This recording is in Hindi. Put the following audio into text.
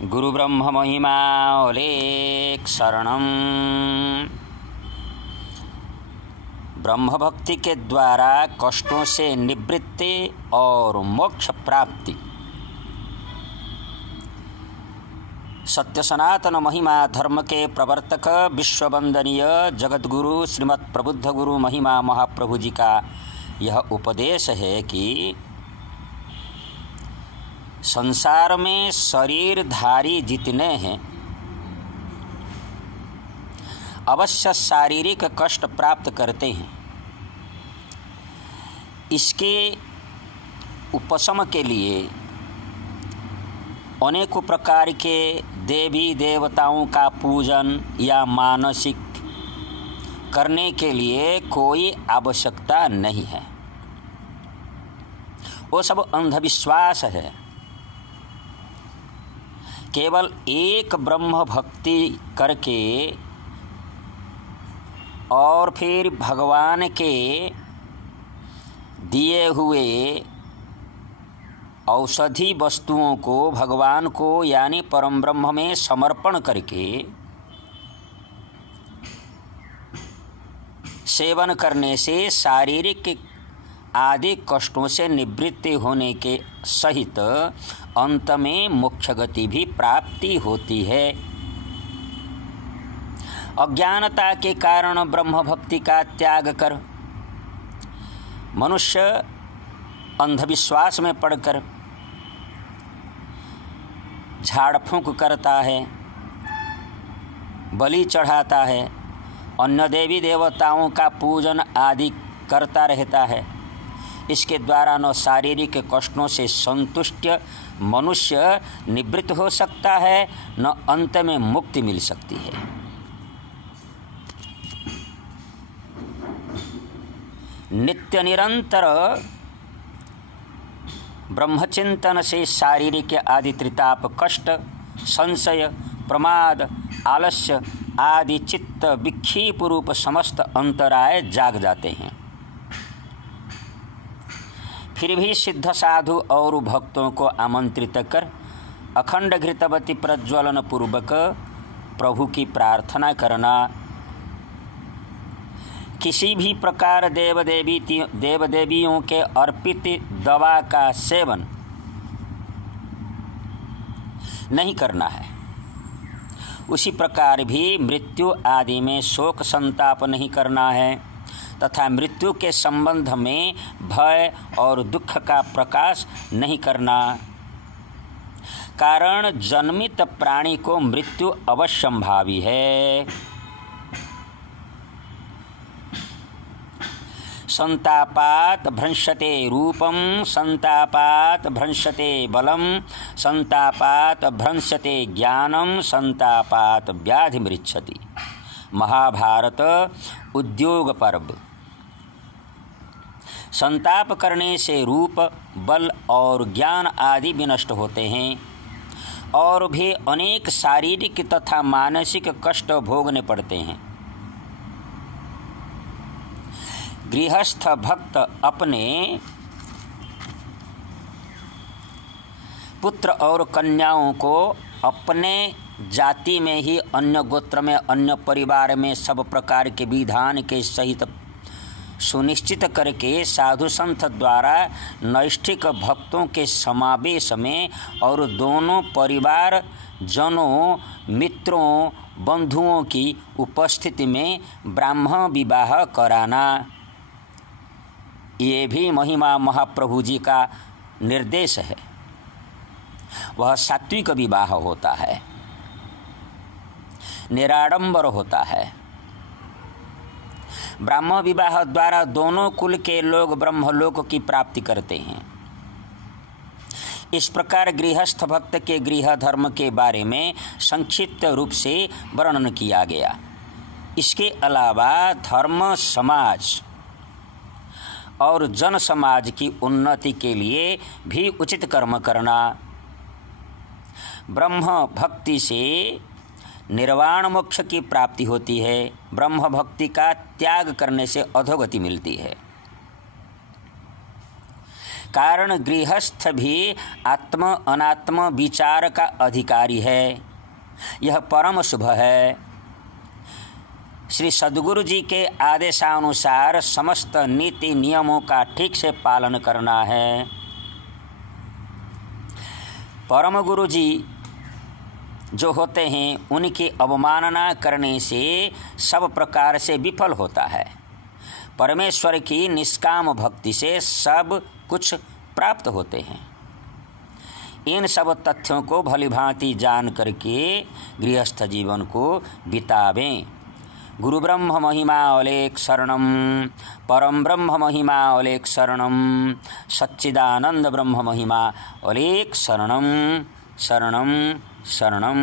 गुरु ब्रह्म महिमा ओलेक शरणम। ब्रह्म भक्ति के द्वारा कष्टों से निवृत्ति और मोक्ष प्राप्ति। सत्य सनातन महिमा धर्म के प्रवर्तक विश्ववंदनीय जगतगुरु श्रीमद् प्रबुद्ध गुरु महिमा महाप्रभु जी का यह उपदेश है कि संसार में शरीरधारी जितने हैं अवश्य शारीरिक कष्ट प्राप्त करते हैं। इसके उपशम के लिए अनेकों प्रकार के देवी देवताओं का पूजन या मानसिक करने के लिए कोई आवश्यकता नहीं है। वो सब अंधविश्वास है। केवल एक ब्रह्म भक्ति करके और फिर भगवान के दिए हुए औषधि वस्तुओं को भगवान को यानी परम ब्रह्म में समर्पण करके सेवन करने से शारीरिक आदि कष्टों से निवृत्ति होने के सहित अंत में मोक्ष गति भी प्राप्ति होती है। अज्ञानता के कारण ब्रह्म भक्ति का त्याग कर मनुष्य अंधविश्वास में पड़कर झाड़ फूंक करता है, बलि चढ़ाता है, अन्य देवी देवताओं का पूजन आदि करता रहता है। इसके द्वारा न शारीरिक कष्टों से संतुष्ट मनुष्य निवृत्त हो सकता है, न अंत में मुक्ति मिल सकती है। नित्य निरंतर ब्रह्मचिंतन से शारीरिक आदि त्रिताप कष्ट, संशय, प्रमाद, आलस्य आदि चित्त विक्षेप रूप समस्त अंतराय जाग जाते हैं। फिर भी सिद्ध साधु और भक्तों को आमंत्रित कर अखंड घृतवती प्रज्वलन पूर्वक प्रभु की प्रार्थना करना, किसी भी प्रकार देव देवियों के अर्पित दवा का सेवन नहीं करना है। उसी प्रकार भी मृत्यु आदि में शोक संताप नहीं करना है तथा मृत्यु के संबंध में भय और दुख का प्रकाश नहीं करना। कारण जन्मित प्राणी को मृत्यु अवश्यंभावी है। संतापात भ्रंशते रूपम, संतापात भ्रंशते बलम, संतापात भ्रंशते ज्ञानम, संतापात व्याधि मृच्छति। महाभारत उद्योग पर्व। संताप करने से रूप, बल और ज्ञान आदि विनष्ट होते हैं और भी अनेक शारीरिक तथा मानसिक कष्ट भोगने पड़ते हैं। गृहस्थ भक्त अपने पुत्र और कन्याओं को अपने जाति में ही, अन्य गोत्र में, अन्य परिवार में सब प्रकार के विधान के सहित सुनिश्चित करके साधु संत द्वारा नैष्ठिक भक्तों के समावेश में और दोनों परिवार जनों, मित्रों, बंधुओं की उपस्थिति में ब्राह्मण विवाह कराना, ये भी महिमा महाप्रभु जी का निर्देश है। वह सात्विक विवाह होता है, निराडंबर होता है। ब्राह्मण विवाह द्वारा दोनों कुल के लोग ब्रह्मलोक की प्राप्ति करते हैं। इस प्रकार गृहस्थ भक्त के गृह धर्म के बारे में संक्षिप्त रूप से वर्णन किया गया। इसके अलावा धर्म समाज और जन समाज की उन्नति के लिए भी उचित कर्म करना, ब्रह्म भक्ति से निर्वाण मोक्ष की प्राप्ति होती है। ब्रह्म भक्ति का त्याग करने से अधोगति मिलती है। कारण गृहस्थ भी आत्म अनात्म विचार का अधिकारी है। यह परम शुभ है। श्री सद्गुरु जी के आदेशानुसार समस्त नीति नियमों का ठीक से पालन करना है। परम गुरु जी जो होते हैं उनकी अवमानना करने से सब प्रकार से विफल होता है। परमेश्वर की निष्काम भक्ति से सब कुछ प्राप्त होते हैं। इन सब तथ्यों को भलीभांति जान करके गृहस्थ जीवन को बितावें। गुरु ब्रह्म महिमा अलेख शरणम, परम ब्रह्म महिमा अलेख शरणम, सच्चिदानंद ब्रह्म महिमा अलेख शरणम शरणम शरणम।